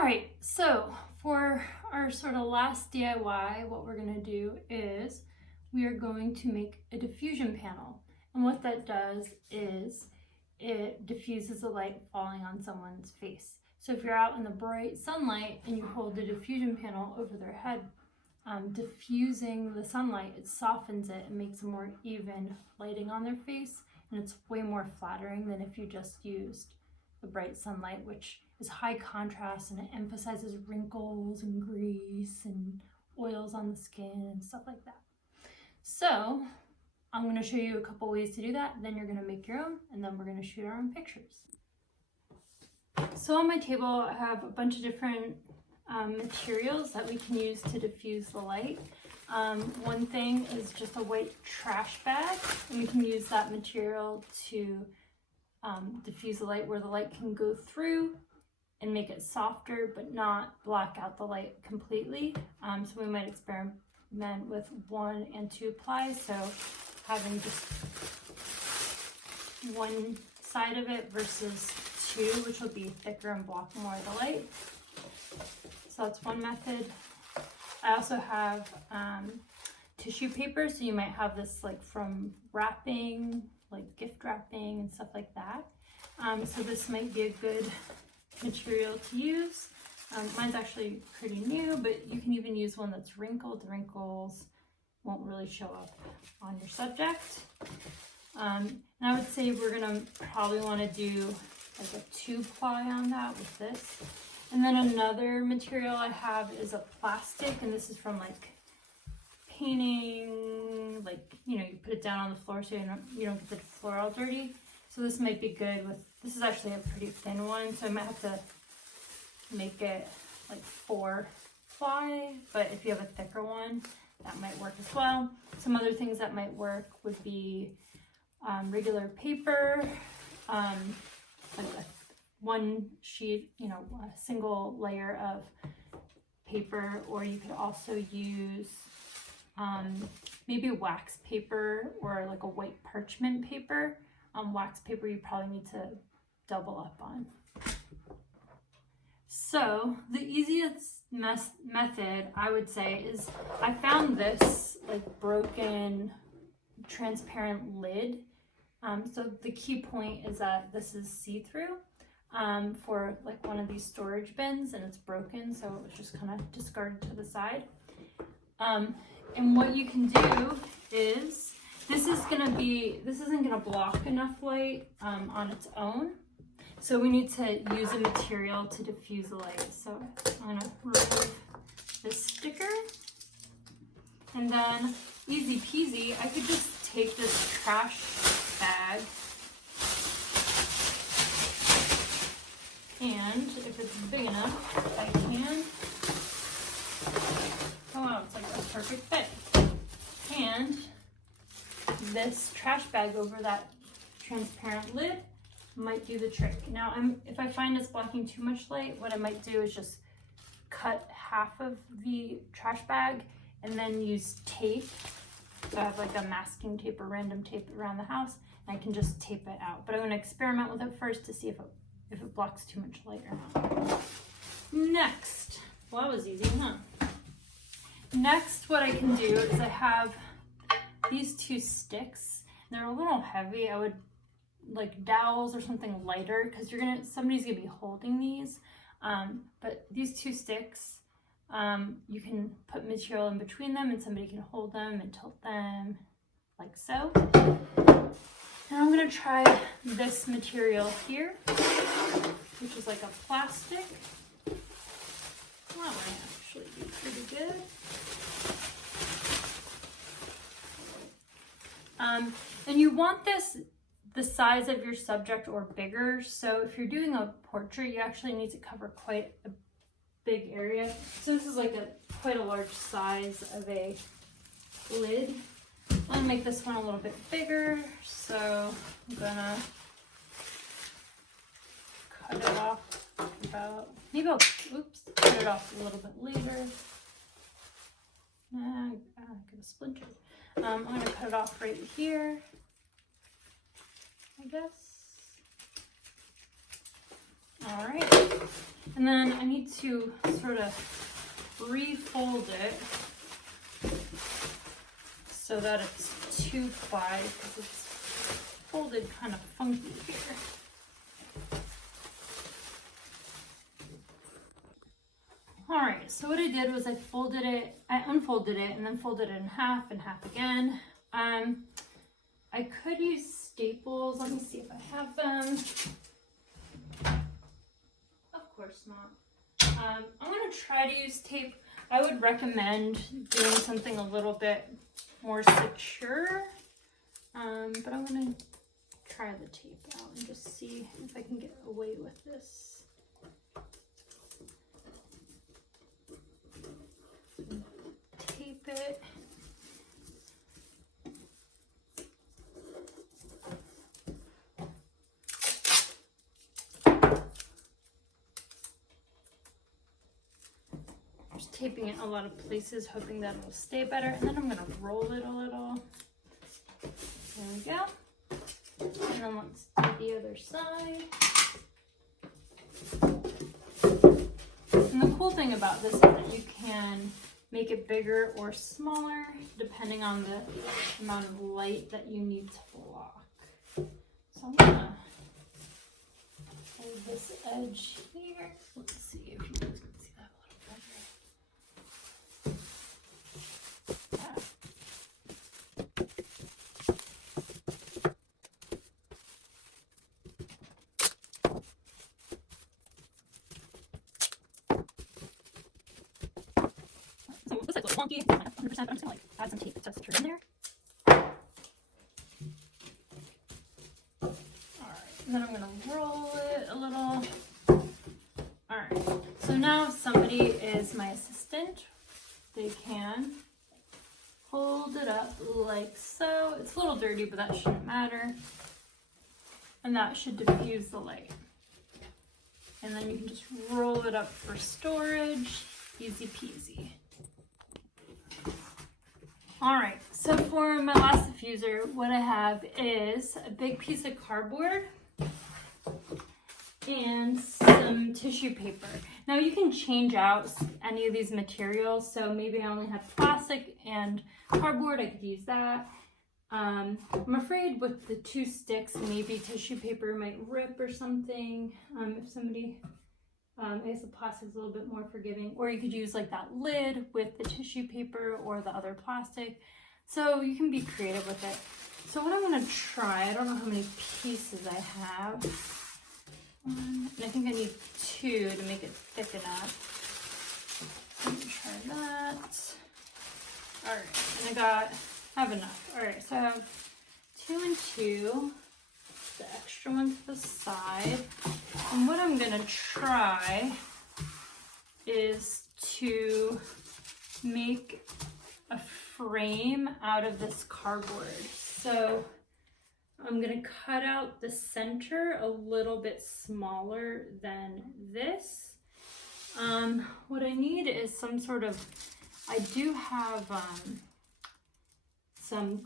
All right, so for our sort of last DIY, what we're going to do is we are going to make a diffusion panel. And what that does is it diffuses the light falling on someone's face. So if you're out in the bright sunlight and you hold the diffusion panel over their head, diffusing the sunlight, it softens it and makes a more even lighting on their face. And it's way more flattering than if you just used the bright sunlight, which is high contrast and it emphasizes wrinkles and grease and oils on the skin and stuff like that. So I'm going to show you a couple ways to do that. Then you're going to make your own, and then we're going to shoot our own pictures. So on my table, I have a bunch of different materials that we can use to diffuse the light. One thing is just a white trash bag, and we can use that material to diffuse the light where the light can go through and make it softer but not block out the light completely. So we might experiment with 1 and 2 ply, so having just one side of it versus 2, which will be thicker and block more of the light. So that's one method. I also have tissue paper, so you might have this like from wrapping, like gift wrapping and stuff like that. So this might be a good material to use. Mine's actually pretty new, but you can even use one that's wrinkled. The wrinkles won't really show up on your subject. And I would say we're gonna probably want to do like a 2 ply on that with this. And then another material I have is a plastic, and this is from like painting, like, you know, you put it down on the floor so you don't get the floor all dirty. So this might be good with, this is actually a pretty thin one, so I might have to make it like 4 ply, but if you have a thicker one, that might work as well. Some other things that might work would be regular paper, like one sheet, you know, a single layer of paper, or you could also use maybe wax paper or like a white parchment paper. Wax paper you probably need to double up on. So the easiest method I would say is, I found this like broken transparent lid. So the key point is that this is see-through for like one of these storage bins, and it's broken, so it was just kind of discarded to the side. And what you can do is, this isn't gonna block enough light on its own. So we need to use a material to diffuse the light. So I'm gonna remove this sticker, and then easy peasy, I could just take this trash bag, and if it's big enough, I can, oh wow, it's like a perfect fit. And this trash bag over that transparent lid might do the trick. Now, if I find it's blocking too much light, what I might do is just cut half of the trash bag and then use tape. So I have like a masking tape or random tape around the house, and I can just tape it out. But I'm going to experiment with it first to see if it blocks too much light or not. Next, well, that was easy, huh? Next, what I can do is I have these 2 sticks. They're a little heavy. I would like dowels or something lighter, because somebody's gonna be holding these. But these 2 sticks, you can put material in between them, and somebody can hold them and tilt them like so. And I'm gonna try this material here, which is like a plastic. That might actually be pretty good. And you want this the size of your subject or bigger. So if you're doing a portrait, you actually need to cover quite a big area. So this is like quite a large size of a lid. I'm gonna make this one a little bit bigger, so I'm gonna cut it off about, maybe I'll, cut it off a little bit later. I got a splinter. I'm gonna cut it off right here, I guess. All right, and then I need to sort of refold it so that it's 2-ply, because it's folded kind of funky here. All right, so what I did was I unfolded it, and then folded it in half and half again. I could use staples. Let me see if I have them. Of course not. I'm gonna try to use tape. I would recommend doing something a little bit more secure, but I'm gonna try the tape out and just see if I can get away with this. Tape it. Just taping it in a lot of places, hoping that it'll stay better, and then I'm gonna roll it a little. There we go. And then let's do the other side. And the cool thing about this is that you can make it bigger or smaller depending on the amount of light that you need to block. So I'm gonna hold this edge here. Let's see if you guys can see that a little better. So this looks a little wonky, 100%, but I'm just gonna add some tape that says secure in there. Alright, and then I'm gonna roll it a little. Alright, so now if somebody is my assistant, they can hold it up like so. It's a little dirty, but that shouldn't matter. And that should diffuse the light. And then you can just roll it up for storage. Easy peasy. All right, so for my last diffuser, what I have is a big piece of cardboard and some tissue paper. Now you can change out any of these materials. So maybe I only have plastic and cardboard, I could use that. I'm afraid with the 2 sticks, maybe tissue paper might rip or something. If somebody, I guess the plastic's a little bit more forgiving, or you could use like that lid with the tissue paper or the other plastic. So you can be creative with it. So what I'm gonna try, I don't know how many pieces I have. And I think I need 2 to make it thick enough. So I'm gonna try that. All right, and I have enough. All right, so I have 2 and 2, the extra one to the side. And what I'm gonna try is to make a frame out of this cardboard. So I'm gonna cut out the center a little bit smaller than this. What I need is some sort of, I do have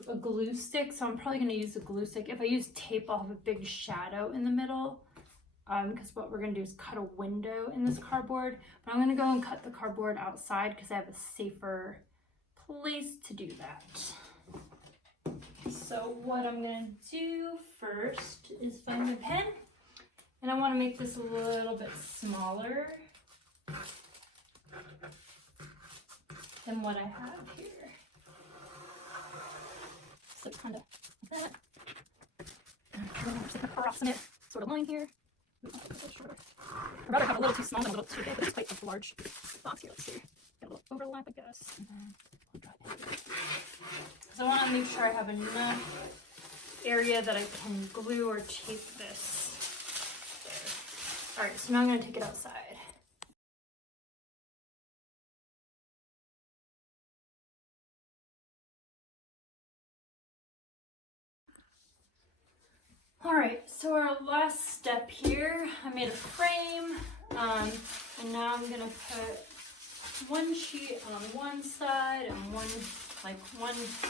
a glue stick, so I'm probably gonna use a glue stick. If I use tape, I'll have a big shadow in the middle, because what we're gonna do is cut a window in this cardboard. But I'm gonna go and cut the cardboard outside because I have a safer place to do that. So what I'm gonna do first is find my pen, and I wanna make this a little bit smaller than what I have here. So kind of like that. And then I'm just gonna approximate sort of line here. I'd rather have a little too small than a little too big, but it's quite a large box here. Let's see. Got a little overlap, I guess. So I want to make sure I have enough area that I can glue or tape this there. All right, so now I'm going to take it outside. All right, so our last step here, I made a frame, and now I'm gonna put 1 sheet on one side and one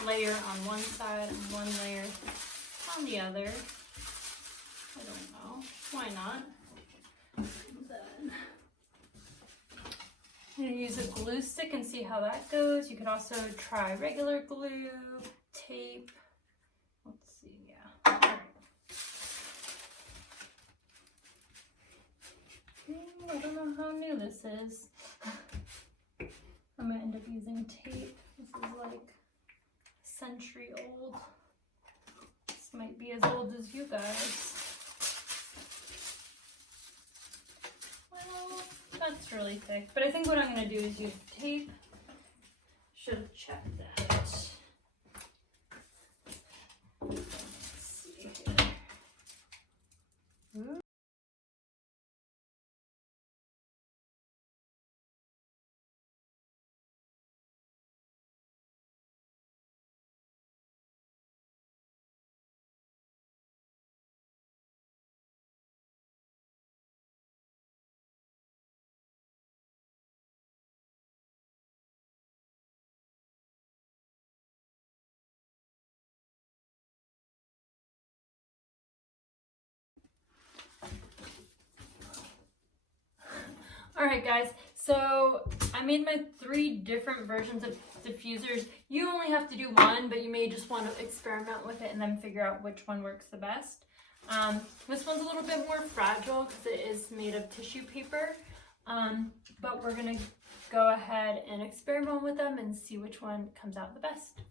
layer on one side and 1 layer on the other. I don't know, why not? I'm gonna use a glue stick and see how that goes. You could also try regular glue, tape. Let's see, yeah. All right. I don't know how new this is. I'm gonna end up using tape. This is like a century old. This might be as old as you guys. Well, that's really thick. But I think what I'm gonna do is use tape. Should have checked that. Let's see here. Ooh. Alright guys, so I made my 3 different versions of diffusers. You only have to do one, but you may just want to experiment with it and then figure out which one works the best. This one's a little bit more fragile because it is made of tissue paper, but we're going to go ahead and experiment with them and see which one comes out the best.